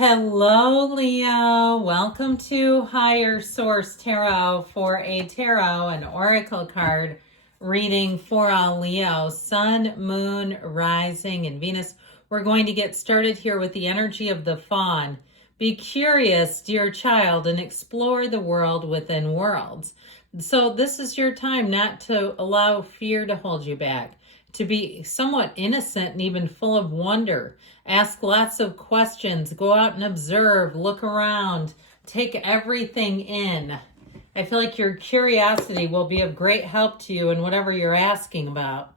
Hello, Leo. Welcome to Higher Source Tarot for a tarot and oracle card reading for all Leo, Sun, Moon, Rising, and Venus. We're going to get started here with the energy of the fawn. Be curious, dear child, and explore the world within worlds. So this is your time not to allow fear to hold you back, to be somewhat innocent and even full of wonder. Ask lots of questions, go out and observe, look around, take everything in. I feel like your curiosity will be of great help to you in whatever you're asking about.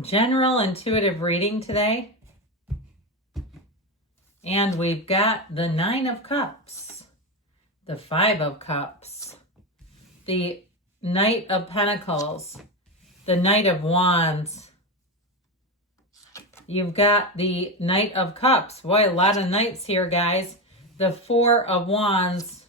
General intuitive reading today. And we've got the Nine of Cups, the Five of Cups, the Knight of Pentacles, the Knight of Wands. You've got the Knight of Cups. Boy, a lot of knights here, guys. The Four of Wands,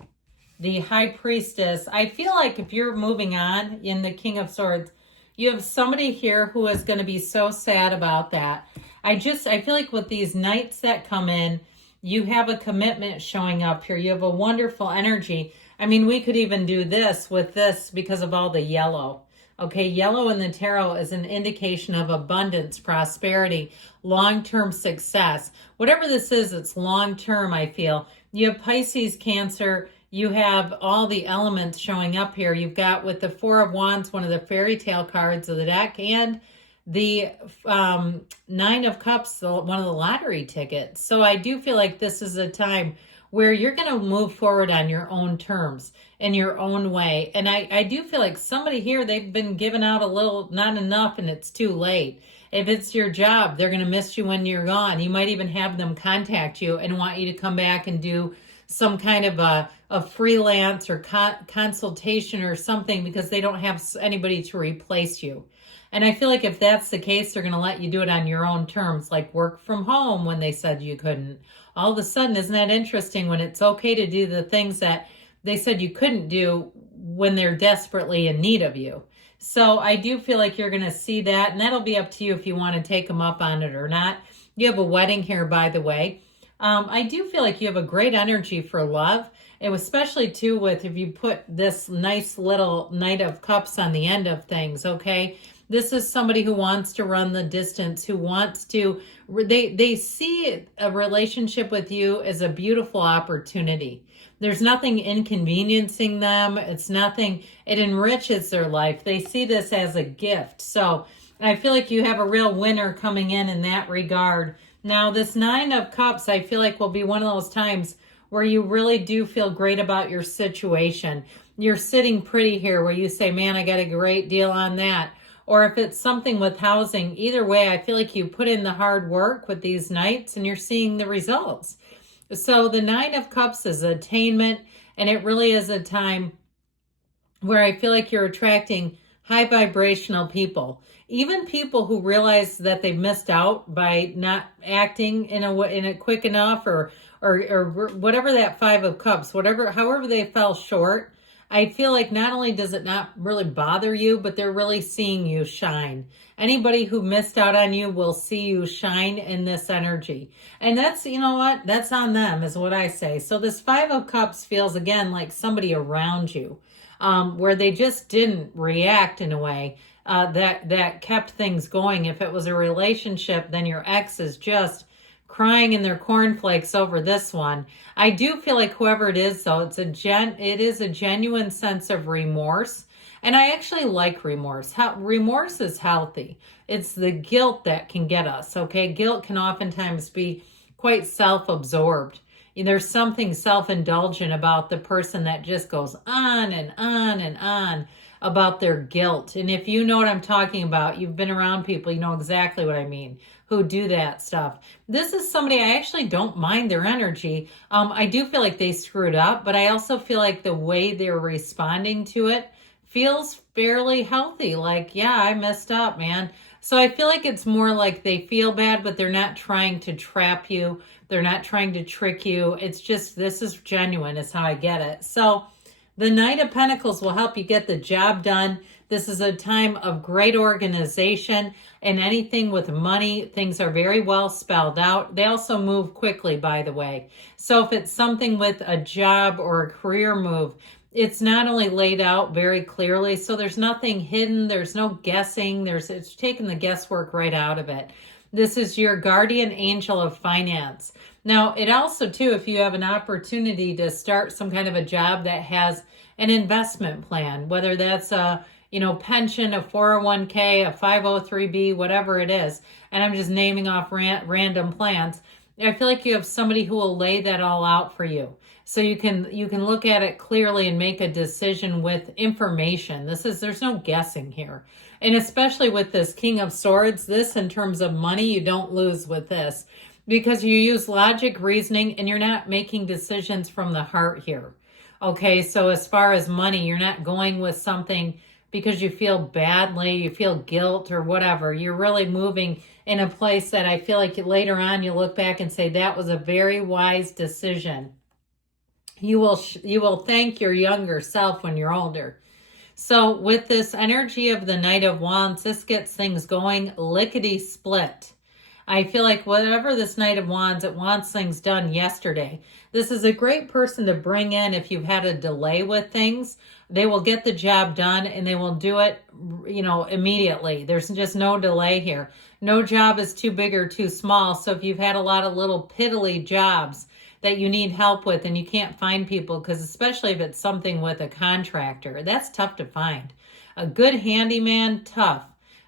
the High Priestess. I feel like if you're moving on in the King of Swords, you have somebody here who is going to be so sad about that. I feel like with these knights that come in, you have a commitment showing up here. You have a wonderful energy. I mean, we could even do this with this because of all the yellow. Okay, yellow in the tarot is an indication of abundance, prosperity, long-term success. Whatever this is, it's long-term, I feel. You have Pisces, Cancer. You have all the elements showing up here. You've got with the Four of Wands, one of the fairy tale cards of the deck, and the Nine of Cups, one of the lottery tickets. So I do feel like this is a time where you're going to move forward on your own terms, in your own way. And I do feel like somebody here, they've been given out a little, not enough, and it's too late. If it's your job, they're going to miss you when you're gone. You might even have them contact you and want you to come back and do some kind of a freelance or consultation or something because they don't have anybody to replace you. And I feel like if that's the case, they're going to let you do it on your own terms, like work from home when they said you couldn't. All of a sudden, isn't that interesting when it's okay to do the things that they said you couldn't do when they're desperately in need of you? So I do feel like you're going to see that, and that'll be up to you if you want to take them up on it or not. You have a wedding here, by the way. I do feel like you have a great energy for love, and especially too with if you put this nice little Knight of Cups on the end of things, okay? This is somebody who wants to run the distance, who wants to, they see a relationship with you as a beautiful opportunity. There's nothing inconveniencing them. It's nothing, it enriches their life. They see this as a gift. So I feel like you have a real winner coming in that regard. Now, this Nine of Cups, I feel like will be one of those times where you really do feel great about your situation. You're sitting pretty here where you say, man, I got a great deal on that. Or if it's something with housing, either way, I feel like you put in the hard work with these knights and you're seeing the results. So the Nine of Cups is attainment, and it really is a time where I feel like you're attracting high vibrational people. Even people who realize that they missed out by not acting in a quick enough or whatever that Five of Cups, however they fell short. I feel like not only does it not really bother you, but they're really seeing you shine. Anybody who missed out on you will see you shine in this energy. And that's, you know what, that's on them is what I say. So this Five of Cups feels again like somebody around you where they just didn't react in a way that kept things going. If it was a relationship, then your ex is just crying in their cornflakes over this one. I do feel like whoever it is, though, it is a genuine sense of remorse. And I actually like remorse. Remorse is healthy. It's the guilt that can get us, okay? Guilt can oftentimes be quite self-absorbed. There's something self-indulgent about the person that just goes on and on and on about their guilt. And if you know what I'm talking about, you've been around people, you know exactly what I mean, who do that stuff. This is somebody, I actually don't mind their energy. I do feel like they screwed up, but I also feel like the way they're responding to it feels fairly healthy. Like, yeah, I messed up, man. So I feel like it's more like they feel bad, but they're not trying to trap you. They're not trying to trick you. It's just, this is genuine, is how I get it. So the Knight of Pentacles will help you get the job done. This is a time of great organization, and anything with money, things are very well spelled out. They also move quickly, by the way. So if it's something with a job or a career move, it's not only laid out very clearly, so there's nothing hidden, there's no guessing, it's taking the guesswork right out of it. This is your guardian angel of finance. Now, it also, too, if you have an opportunity to start some kind of a job that has an investment plan, whether that's a pension, a 401k, a 503b, whatever it is, and I'm just naming off random plans, I feel like you have somebody who will lay that all out for you. So you can look at it clearly and make a decision with information. There's no guessing here. And especially with this King of Swords, this in terms of money, you don't lose with this because you use logic, reasoning, and you're not making decisions from the heart here. Okay, so as far as money, you're not going with something because you feel badly, you feel guilt or whatever. You're really moving in a place that I feel like later on you look back and say that was a very wise decision. You will thank your younger self when you're older. So with this energy of the Knight of Wands, this gets things going lickety split. I feel like whatever this Knight of Wands, it wants things done yesterday. This is a great person to bring in if you've had a delay with things. They will get the job done and they will do it, immediately. There's just no delay here. No job is too big or too small. So if you've had a lot of little piddly jobs that you need help with and you can't find people, because especially if it's something with a contractor, that's tough to find. A good handyman, tough.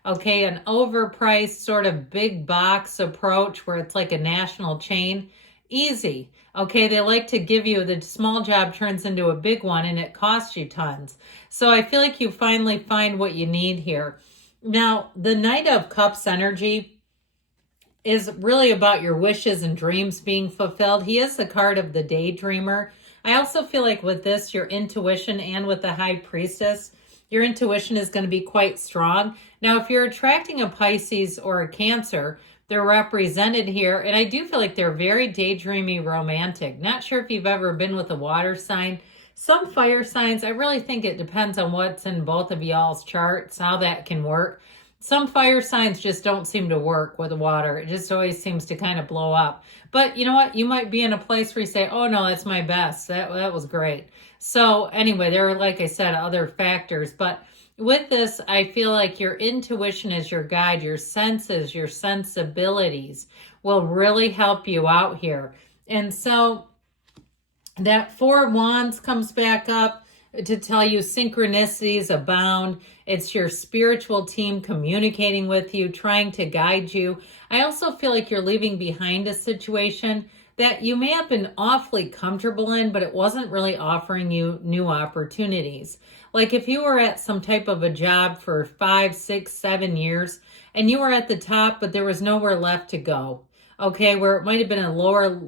Okay, an overpriced sort of big box approach where it's like a national chain, easy. Okay, they like to give you the small job turns into a big one and it costs you tons. So I feel like you finally find what you need here. Now, the Knight of Cups energy is really about your wishes and dreams being fulfilled. He is the card of the daydreamer. I also feel like with this, your intuition and with the High Priestess, your intuition is going to be quite strong. Now, if you're attracting a Pisces or a Cancer, they're represented here. And I do feel like they're very daydreamy, romantic. Not sure if you've ever been with a water sign. Some fire signs, I really think it depends on what's in both of y'all's charts, how that can work. Some fire signs just don't seem to work with water. It just always seems to kind of blow up. But you know what? You might be in a place where you say, oh no, that's my best. That was great. So anyway, there are, like I said, other factors. But with this, I feel like your intuition is your guide. Your senses, your sensibilities will really help you out here. And so that Four of Wands comes back up to tell you synchronicities abound. It's your spiritual team communicating with you, trying to guide you. I also feel like you're leaving behind a situation that you may have been awfully comfortable in, but it wasn't really offering you new opportunities. Like if you were at some type of a job for 5, 6, 7 years and you were at the top, but there was nowhere left to go. Okay, where it might have been a lower,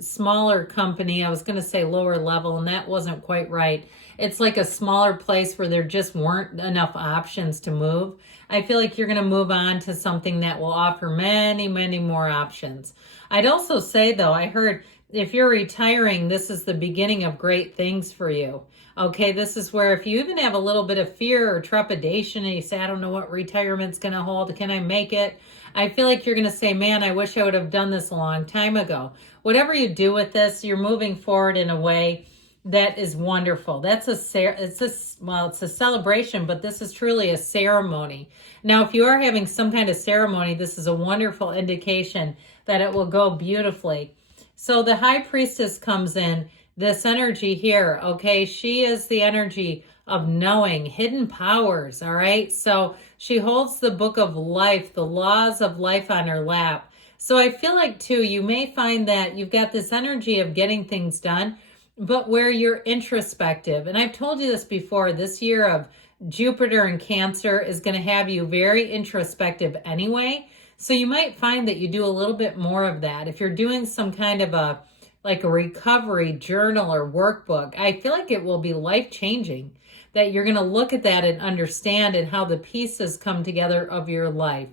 smaller company. I was going to say lower level, and that wasn't quite right. It's like a smaller place where there just weren't enough options to move. I feel like you're going to move on to something that will offer many, many more options. I'd also say, though, I heard if you're retiring, this is the beginning of great things for you. Okay, this is where if you even have a little bit of fear or trepidation and you say, I don't know what retirement's going to hold, can I make it? I feel like you're going to say, man, I wish I would have done this a long time ago. Whatever you do with this, you're moving forward in a way that is wonderful. It's a celebration, but this is truly a ceremony. Now, if you are having some kind of ceremony, this is a wonderful indication that it will go beautifully. So the High Priestess comes in, this energy here, okay? She is the energy of knowing, hidden powers, all right? So she holds the book of life, the laws of life on her lap. So I feel like, too, you may find that you've got this energy of getting things done, but where you're introspective. And I've told you this before, this year of Jupiter and Cancer is going to have you very introspective anyway. So you might find that you do a little bit more of that. If you're doing some kind of a like a recovery journal or workbook. I feel like it will be life-changing, that you're going to look at that and understand and how the pieces come together of your life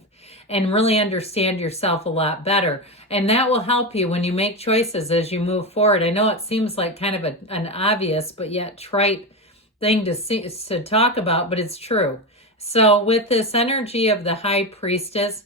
and really understand yourself a lot better. And that will help you when you make choices as you move forward. I know it seems like kind of an obvious but yet trite thing to talk about, but it's true. So with this energy of the high priestess,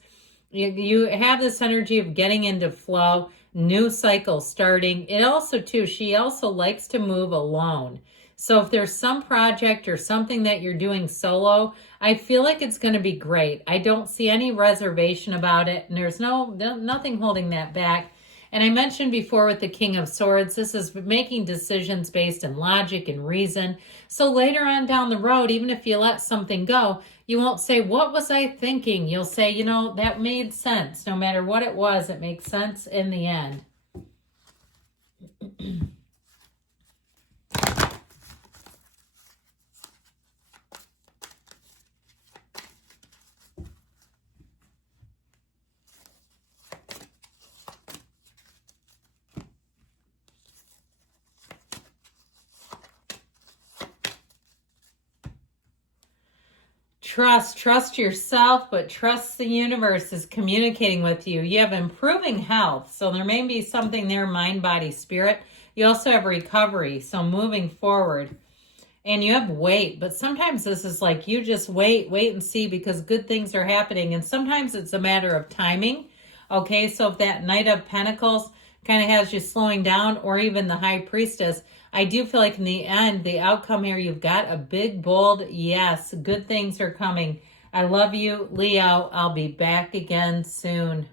you have this energy of getting into flow, new cycle starting. It also too, she also likes to move alone. So if there's some project or something that you're doing solo, I feel like it's going to be great. I don't see any reservation about it, and there's nothing holding that back. And I mentioned before with the King of Swords, this is making decisions based in logic and reason. So later on down the road, even if you let something go, you won't say, what was I thinking? You'll say, you know, that made sense. No matter what it was, it makes sense in the end. Trust yourself, but trust the universe is communicating with you. You have improving health, so there may be something there, mind, body, spirit. You also have recovery, so moving forward. And you have weight, but sometimes this is like you just wait and see, because good things are happening. And sometimes it's a matter of timing. Okay, so if that Knight of Pentacles kind of has you slowing down, or even the High Priestess, I do feel like in the end, the outcome here, you've got a big, bold yes. Good things are coming. I love you, Leo. I'll be back again soon.